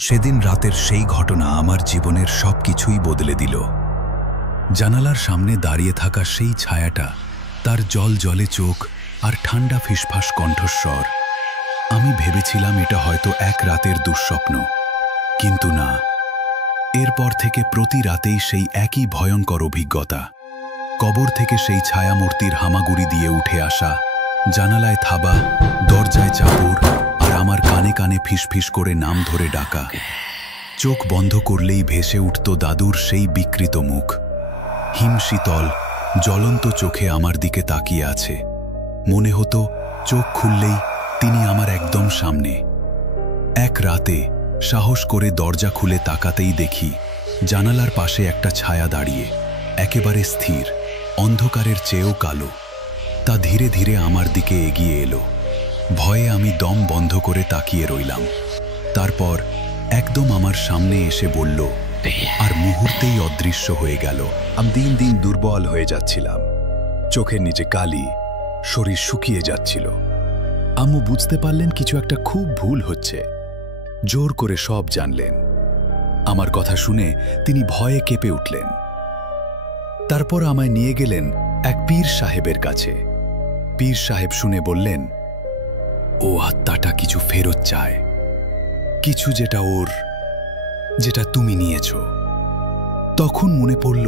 সেদিন রাতের সেই ঘটনা আমার জীবনের সবকিছুই বদলে দিল। জানালার সামনে দাঁড়িয়ে থাকা সেই ছায়াটা, তার জলে চোখ আর ঠান্ডা ফিসফাস কণ্ঠস্বর। আমি ভেবেছিলাম এটা হয়তো এক রাতের দুঃস্বপ্ন, কিন্তু না। এরপর থেকে প্রতি রাতেই সেই একই ভয়ঙ্কর অভিজ্ঞতা। কবর থেকে সেই ছায়ামূর্তির হামাগুড়ি দিয়ে উঠে আসা, জানালায় থাবা, দরজায় চাপড়, আর আমার কানে কানে ফিসফিস করে নাম ধরে ডাকা। চোখ বন্ধ করলেই ভেসে উঠত দাদুর সেই বিকৃত মুখ। হিমশীতল জ্বলন্ত চোখে আমার দিকে তাকিয়ে আছে। মনে হতো চোখ খুললেই তিনি আমার একদম সামনে। এক রাতে সাহস করে দরজা খুলে তাকাতেই দেখি জানালার পাশে একটা ছায়া দাঁড়িয়ে, একেবারে স্থির, অন্ধকারের চেয়েও কালো। তা ধীরে ধীরে আমার দিকে এগিয়ে এলো। ভয়ে আমি দম বন্ধ করে তাকিয়ে রইলাম। তারপর একদম আমার সামনে এসে বলল, আর মুহূর্তেই অদৃশ্য হয়ে গেল। আমি দিন দিন দুর্বল হয়ে যাচ্ছিলাম। চোখের নিচে কালি, শরীর শুকিয়ে যাচ্ছিল। আম্মু বুঝতে পারলেন কিছু একটা খুব ভুল হচ্ছে। জোর করে সব জানলেন। আমার কথা শুনে তিনি ভয়ে কেঁপে উঠলেন। তারপর আমায় নিয়ে গেলেন এক পীর সাহেবের কাছে। পীর সাহেব শুনে বললেন, ও আত্মাটা কিছু ফেরত চায়, কিছু যেটা তুমি নিয়েছ। তখন মনে পড়ল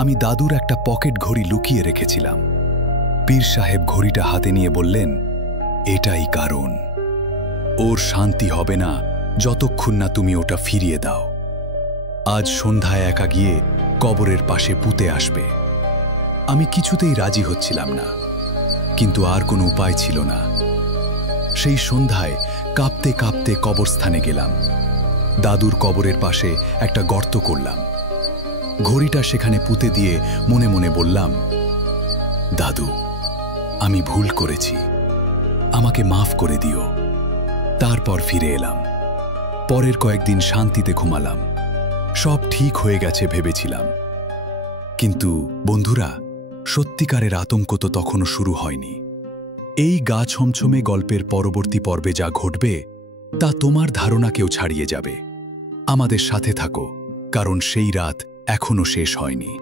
আমি দাদুর একটা পকেট ঘড়ি লুকিয়ে রেখেছিলাম। পীর সাহেব ঘড়িটা হাতে নিয়ে বললেন, এটাই কারণ। ওর শান্তি হবে না যতক্ষণ না তুমি ওটা ফিরিয়ে দাও। আজ সন্ধ্যায় একা গিয়ে কবরের পাশে পুঁতে আসবে। আমি কিছুতেই রাজি হচ্ছিলাম না, কিন্তু আর কোনো উপায় ছিল না। সেই সন্ধ্যায় কাঁপতে কাঁপতে কবরস্থানে গেলাম। দাদুর কবরের পাশে একটা গর্ত করলাম। ঘড়িটা সেখানে পুঁতে দিয়ে মনে মনে বললাম, দাদু, আমি ভুল করেছি, আমাকে মাফ করে দিও। তারপর ফিরে এলাম। পরের কয়েকদিন শান্তিতে ঘুমালাম। সব ঠিক হয়ে গেছে ভেবেছিলাম। কিন্তু বন্ধুরা, সত্যিকারের আতঙ্ক তো তখনও শুরু হয়নি। এই গা ছমছমে গল্পের পরবর্তী পর্বে যা ঘটবে তা তোমার ধারণাকেও ছাড়িয়ে যাবে। আমাদের সাথে থাকো, কারণ সেই রাত এখনো শেষ হয়নি।